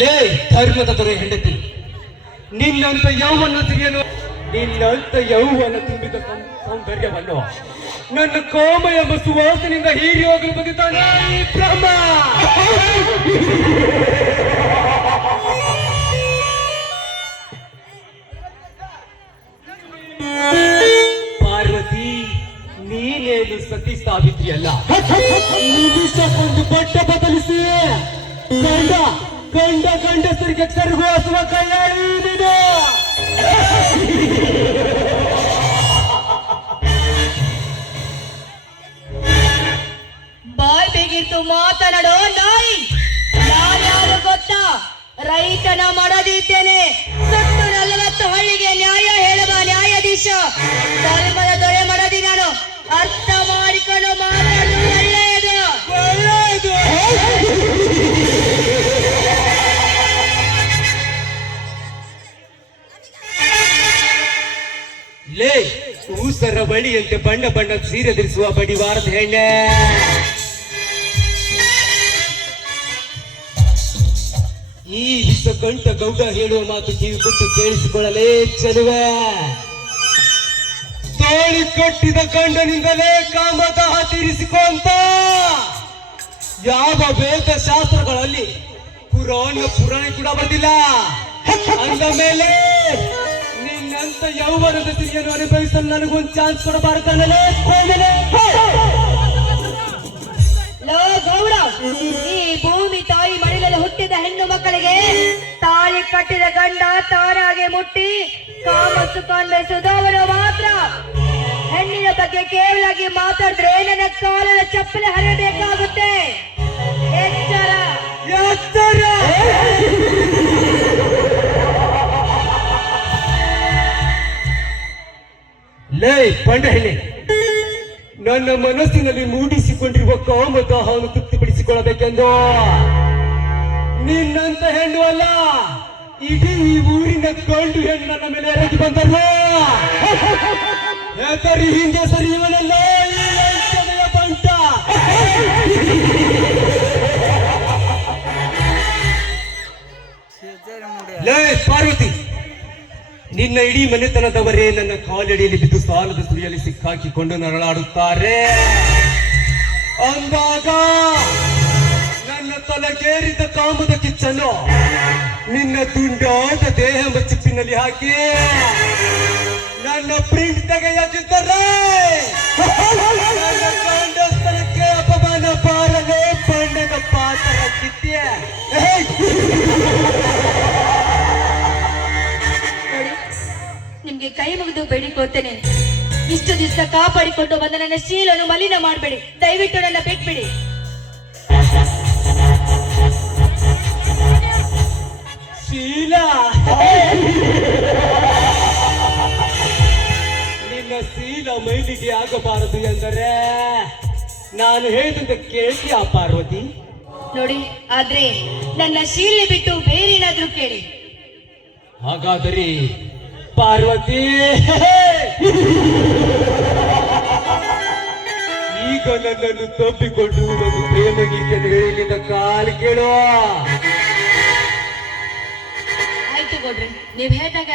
ಲೇ ಧರ್ಮದ ದೊರೆ ಹೆಂಡತಿ, ನಿನ್ನಂತ ಯೌವನ ಸಿರಿಯನು, ನಿನ್ನಂತ ಯೌವನ ತುಂಬಿದ ಸೌಂದರ್ಯವನ್ನು ನನ್ನ ಕೋಮ ಎಂಬ ಸುವಾಸನೆಯಿಂದ ಹೀರಿ ಹೋಗಲು ಬಂದಿದ್ದಾನೆ ಈ ಬ್ರಹ್ಮ. ಪಾರ್ವತಿ, ನೀನೇನು ಸತಿ ಸಾವಿತ್ರಿಯಲ್ಲ. ನಿಮಿಷಕ್ಕೊಂದು ಬಟ್ಟ ಬದಲಿಸಿ ಗಂಡಸರಿಗೆ ಕರಗುವ ಕೈಯ ಬಾಯ್ ಬೇಗಿತ್ತು ಮಾತನಾಡೋ ನಾಯಿ. ನಾನ್ಯಾರು ಗೊತ್ತಾ? ರೈತನ ಮಾಡದಿದ್ದೇನೆ. ಸತ್ತು 40 ಹಳ್ಳಿಗೆ ನ್ಯಾಯ ಹೇಳುವ ನ್ಯಾಯಾಧೀಶ. ಧರ್ಮದ ದೊರೆ ಮಾಡದಿ ನಾನು. ಅರ್ಥ ಮಾಡಿಕೊಂಡು ಮಾತಾಡುವುದು ಒಳ್ಳೆಯದು. ಲೇ ಊಸರ ಬಳಿಯಂತೆ ಬಣ್ಣ ಬಣ್ಣದ ಸೀರೆ ಧರಿಸುವ ಬಡಿವಾರದ ಹೆಣ್ಣೆ, ಈ ವಿಷ ಗಂಟ ಗೌಡ ಹೇಳುವ ಮಾತು ಕಿವಿ ಕೊಟ್ಟು ಕೇಳಿಸಿಕೊಳ್ಳಲೇ ಚೆಲುವೆ. ತೋಳಿ ಕಟ್ಟಿದ ಗಂಡನಿಂದಲೇ ಕಾಮದಾಹ ತೀರಿಸಿಕೊಂತ ಯಾವ ವೇದ ಶಾಸ್ತ್ರಗಳಲ್ಲಿ ಪುರಾಣ ಕೂಡ ಬಂದಿಲ್ಲ. ಅಂದ ಮೇಲೆ ನಿನ್ನಂತ ಯೌವನದ ಸಿರಿಯನ್ನು ಅನುಭವಿಸಲು ನನಗೊಂದು ಚಾನ್ಸ್ ಕೊಡಬಾರದಲ್ಲೇ? ಗೌಡ, ಈ ಭೂಮಿ ತಾಯಿ ಮಡಿಲಲ್ಲಿ ಹುಟ್ಟಿದ ಹೆಣ್ಣು ಮಕ್ಕಳಿಗೆ ತಾಳಿ ಕಟ್ಟಿದ ಗಂಡ ತಾರಾಗೆ ಮುಟ್ಟಿ ಕಾಮಸ್ಸು ಕಾಣ್ಬೆಸುದವರು ಮಾತ್ರ. ಹೆಣ್ಣಿನ ಬಗ್ಗೆ ಕೇವಲಾಗಿ ಮಾತಾಡಿದ್ರೆ ನನ್ನ ಕಾಲದ ಚಪ್ಪಲಿ ಹರಿಯಬೇಕಾಗುತ್ತೆ. ಎಚ್ಚರ. ಲೇ ಪಂಡ ಹೆಣ್ಣೆ, ನನ್ನ ಮನಸ್ಸಿನಲ್ಲಿ ಮೂಡಿಸಿಕೊಂಡಿರುವ ಕಾಮದಾಹವನ್ನು ತೃಪ್ತಿಪಡಿಸಿಕೊಳ್ಳಬೇಕೆಂದು ನಿನ್ನಂತ ಹೆಣ್ಣು ಅಲ್ಲ, ಇಡೀ ಈ ಊರಿನ ಗಂಡು ಹೆಣ್ಣು ನನ್ನ ಮೇಲೆ ಎರಗಿ ಬಂದಲ್ಲ. ಯಾಕರಿ ಹಿಂದೆ ಸರಿ ಇವನಲ್ಲ ಈ ಲಂಚನೆಯ ಬಂಟ. ಲೇ ಪಾರ್ವತಿ, ನಿನ್ನ ಇಡೀ ಮನೆತನದವರೇ ನನ್ನ ಕಾಲಡಿಯಲ್ಲಿ ಬಿದ್ದು ಸಾಲದ ಸುರಿಯಲ್ಲಿ ಸಿಕ್ಕಾಕಿಕೊಂಡು ನರಳಾಡುತ್ತಾರೆ. ಅಂದಾಗ ನನ್ನ ತಲೆಗೇರಿದ ಕಾಮದ ಕಿಚ್ಚನ್ನು ನಿನ್ನ ದುಂಡಾದ ದೇಹ ಚಿಪ್ಪಿನಲ್ಲಿ ಹಾಕಿ ನನ್ನ ಪ್ರಿಂಟ್ ತೆಗೆಯದಿದ್ದರೆ ನನ್ನ ಗಂಡಸ್ತನಕ್ಕೆ ಅಪಮಾನ ಬಾರಲೇ ಬಣ್ಣದ ಪಾತ್ರ ಕಿತ್ಯ. ನಿಮ್ಗೆ ಕೈ ಮುಗಿದು ಬೇಡಿಕೊಳ್ತೇನೆ, ಇಷ್ಟು ದಿವಸ ಕಾಪಾಡಿಕೊಂಡು ಬಂದ ನನ್ನ ಶೀಲನ್ನು ಮಲಿನ ಮಾಡಬೇಡಿ. ದಯವಿಟ್ಟು ನನ್ನ ಬಿಟ್ಬಿಡಿ. ಶೀಲ, ನಿನ್ನ ಶೀಲ ಮೈಲಿಗೆ ಆಗಬಾರದು ಎಂದರೆ ನಾನು ಹೇಳಿದಂತೆ ಕೇಳ್ತೀಯ ಪಾರ್ವತಿ? ನೋಡಿ, ಆದ್ರೆ ನನ್ನ ಶೀಲೆ ಬಿಟ್ಟು ಬೇರೇನಾದ್ರೂ ಕೇಳಿ. ಹಾಗಾದರೆ ಪಾರ್ವತಿ, ಈಗ ನನ್ನನ್ನು ತಪ್ಪಿಕೊಂಡು ನನ್ನ ಪ್ರೇಮ ಗೀತೆಯನ್ನು ಹೇಳಿದ ಕಾಲು ಕೇಳುವ. ಆಯ್ತು ಗೌಡ್ರಿ, ನೀವ್ ಹೇಳ್ದಾಗ